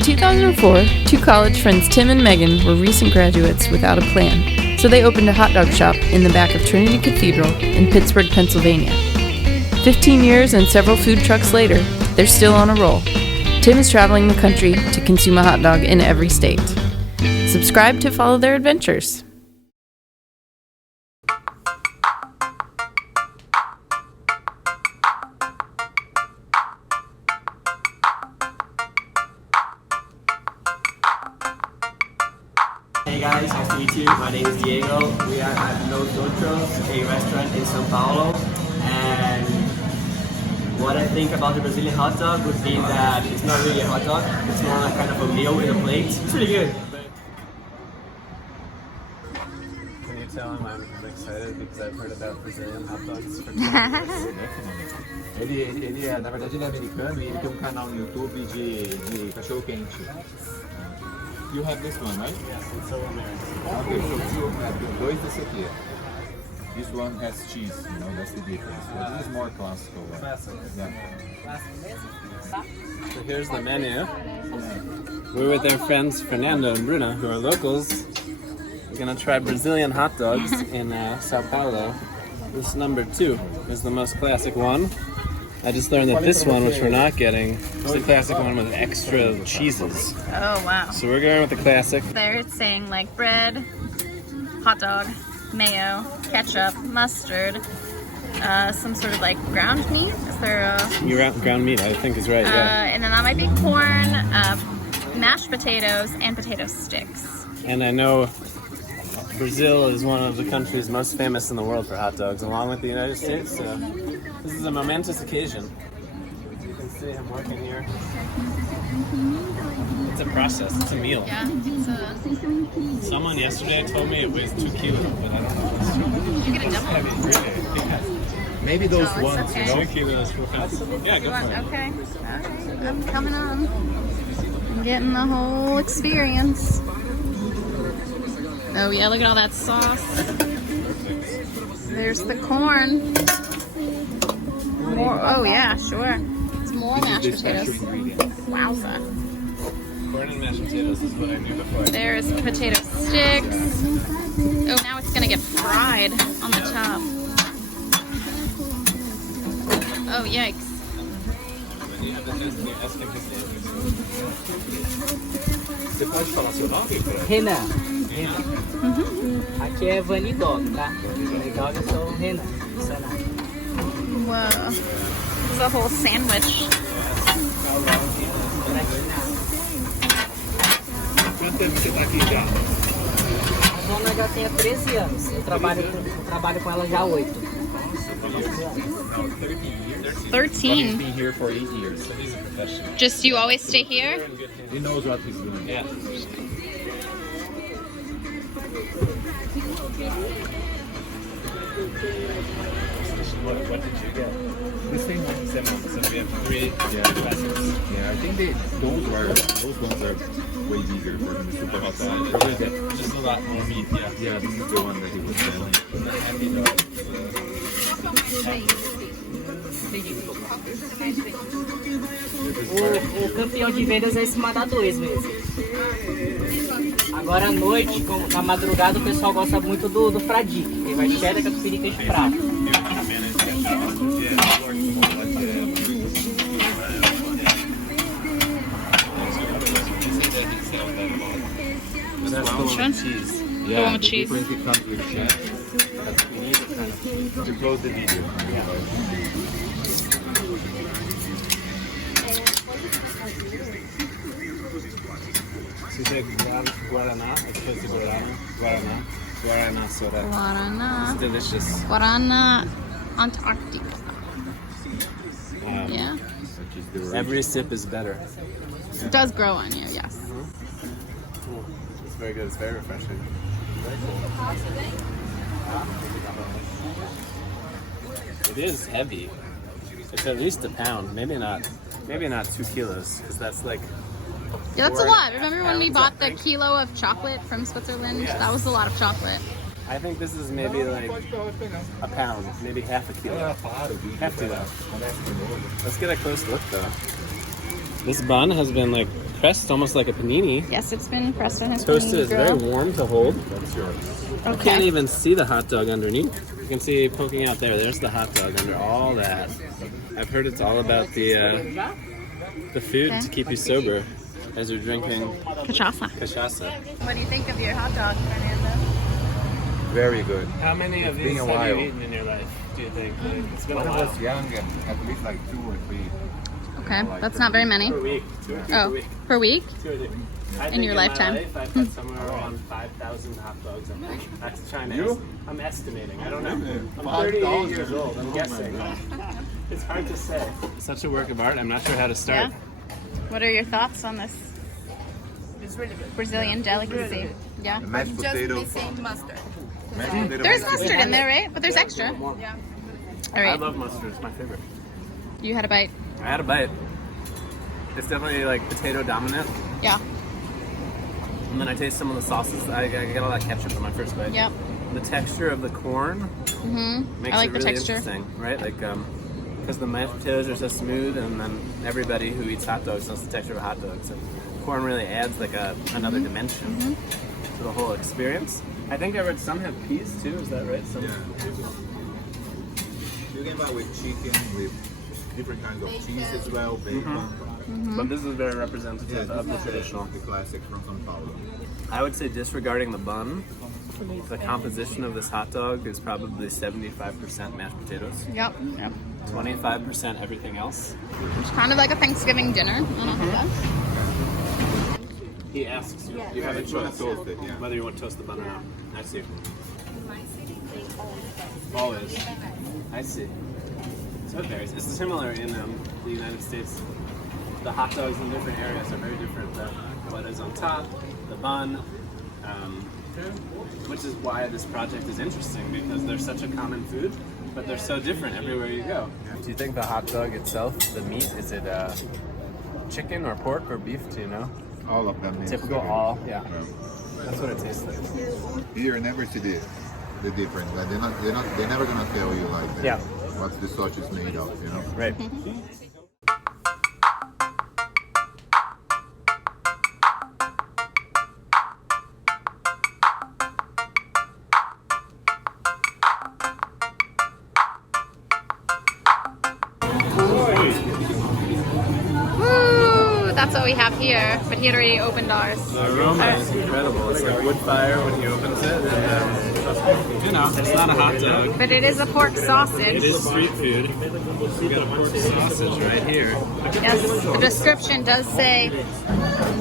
In 2004, two college friends Tim and Megan were recent graduates without a plan, so they opened a hot dog shop in the back of Trinity Cathedral in Pittsburgh, Pennsylvania. 15 years and several food trucks later, they're still on a roll. Tim is traveling the country to consume a hot dog in every state. Subscribe to follow their adventures. Hey guys, nice to meet you. My name is Diego. We are at Los Otros, a restaurant in São Paulo. And what I think about the Brazilian hot dog would be that it's not really a hot dog. It's more like kind of a meal in a plate. It's pretty good. Can you tell him I'm excited because I've heard about Brazilian hot dogs for Na verdade ele é americano e ele tem canal no YouTube de cachorro quente. You have this one, right? Yes, it's so American. Okay, so you have dois desse aqui. This one has cheese, you know, that's the difference. But this is more classical. Right? Classic. Yeah. So here's the menu. We're with our friends Fernando and Bruna, who are locals. We're gonna try Brazilian hot dogs in São Paulo. This number 2 is the most classic one. I just learned that this one, which we're not getting, is the classic one with extra cheeses. Oh, wow. So we're going with the classic. They're saying like bread, hot dog, mayo, ketchup, mustard, some sort of like ground meat. Is there a... Ground meat, I think is right, yeah. And then that might be corn, mashed potatoes, and potato sticks. And I know Brazil is one of the countries most famous in the world for hot dogs, along with the United States. So this is a momentous occasion. You can see I'm working here. It's a process. It's a meal. Yeah, it's Someone yesterday told me it weighs 2 kilos, but I don't know if it's true. You get a double? Heavy, really. Yeah. Maybe those Oh, it's ones, okay. you know? 2 kilos for fast. Yeah, go for it. Okay. Alright, I'm coming on. I'm getting the whole experience. Oh yeah, look at all that sauce. There's the corn. More, oh yeah, sure. It's more mashed potatoes. Wowza. Corn and mashed potatoes is what I knew before. There's potato sticks. Oh, now it's gonna get fried on the top. Oh, yikes. Você pode falar seu nome? Renan. Aqui é Vani Dog, tá? Vani Dog eu sou o Renan. Whoa. It's a whole sandwich. Quanto tempo você tá aqui já? A dona já tem há 13 anos. Eu trabalho com ela já há 8. 13. He's been here for 8 years. Just you always stay here? He knows what he's doing. Yeah. What did you get? The same one. So we have 3 classics. Yeah, I think those ones are way bigger for the super hot dog. Probably that. Just a lot more meat, yeah. Yeah, this is the one that he was selling. Happy dog. O campeão de vendas é esse Mada 2 mesmo. Agora à noite, na madrugada, o pessoal gosta muito do fradique. Ele vai cheddar, catupiry e queijo prato. Which one? Cheese. Yeah, one with the cheese. difference it comes with cheese. To close the video. So you Guaraná, as opposed to Guaraná soda. Guaraná. It's delicious. Guaraná Antarctica. Yeah. Every sip is better. It does grow on you, yes. It's very good. It's very refreshing. It is heavy. It's at least a pound. Maybe not 2 kilos, because that's like. Yeah, that's a 4.5 lot. Remember when we pounds, bought I the think? kilo of chocolate from Switzerland? Yes. That was a lot of chocolate. I think this is maybe like a pound, maybe half a kilo. Hefty though. Let's get a close look though. This bun has been like pressed almost like a panini. Yes, it's been pressed in his Toasted is very grill. warm to hold. That's yours. You can't Okay. even see the hot dog underneath. You can see poking out there. There's the hot dog under all that. I've heard it's all about the food to keep you sober as you're drinking Cachaça. cachaça. What do you think of your hot dog, Fernando? Very good. How many of It's been these a have you while. eaten in your life, do you think? It's been When a I while. was young, at least like 2 or 3. Okay, that's not very many. Per week. 2 or 3 per Oh, week. per week? 2 or 3. I In think your my lifetime? life, I've had somewhere around 5,000 hot dogs. That's China. I'm estimating. I don't know. I'm 38 years old. I'm guessing. It's hard to say. Such a work of art. I'm not sure how to start. Yeah. What are your thoughts on this Brazilian delicacy? Yeah. Mashed potato. mustard. Mashed potato. There's mustard in there, right? But there's extra. Yeah. All I right. love mustard. It's my favorite. You had a bite. I had a bite. It's definitely like potato dominant. Yeah. And then I taste some of the sauces. I get a lot of ketchup in my first bite. Yep. The texture of the corn makes I like it the really texture. interesting, right? Like, because the mashed potatoes are so smooth, and then everybody who eats hot dogs knows the texture of a hot dog. So corn really adds like another dimension to the whole experience. I think I read some have peas too. Is that right? Some. Yeah. You can buy with chicken, with different kinds of cheese as well, bacon. But this is very representative of the traditional. The classic from São Paulo. I would say disregarding the bun, the composition of this hot dog is probably 75% mashed potatoes, Yep. Yep. 25% everything else. It's kind of like a Thanksgiving dinner. I don't know if that's. He asks you. You have a It's gonna choice toast it, yeah. whether you want to toast the bun or not. I see. Always. I see. So it varies. It's similar in the United States. The hot dogs in different areas are very different. What is on top, the bun, which is why this project is interesting, because they're such a common food, but they're so different everywhere you go. Do you think the hot dog itself, the meat, is it chicken or pork or beef? Do you know? All of them. mixed Typical together. all, yeah. That's what it tastes like. Here, never see the difference. Like they're never gonna tell you like Yeah. what the sausage is made of, you know. Right. Woo! That's what we have here. But he had already opened ours. The aroma is incredible. It's like wood fire when he opens it. And, you know, it's not a hot dog. But it is a pork It sausage. is street food. We got a pork sausage right here. Yes, the description does say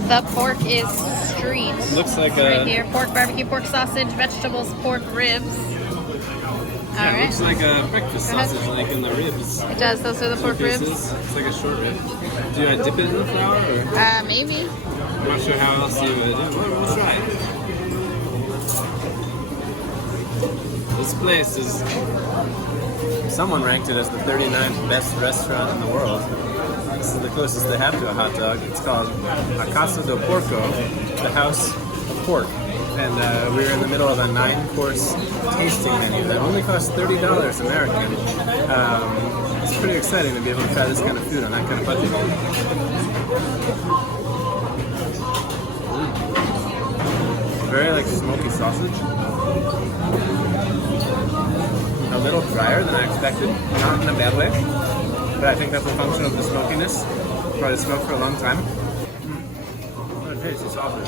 the pork is street. Looks like Right a here, pork barbecue, pork sausage, vegetables, pork ribs. All it right. looks like a breakfast Go ahead. sausage, like in the ribs. It does. Those are the pork Pieces. ribs. It's like a short rib. Do you dip it in the flour? Or? Maybe. I'm not sure how else you would. We'll try it. This place is. Someone ranked it as the 39th best restaurant in the world. This is the closest they have to a hot dog. It's called A Casa do Porco, the House of Pork. And we were in the middle of a 9-course tasting menu that only cost $30 American. It's pretty exciting to be able to try this kind of food on that kind of budget. Very like smoky sausage. A little drier than I expected, not in a bad way. But I think that's a function of the smokiness. Probably smoked for a long time. What a tasty sausage.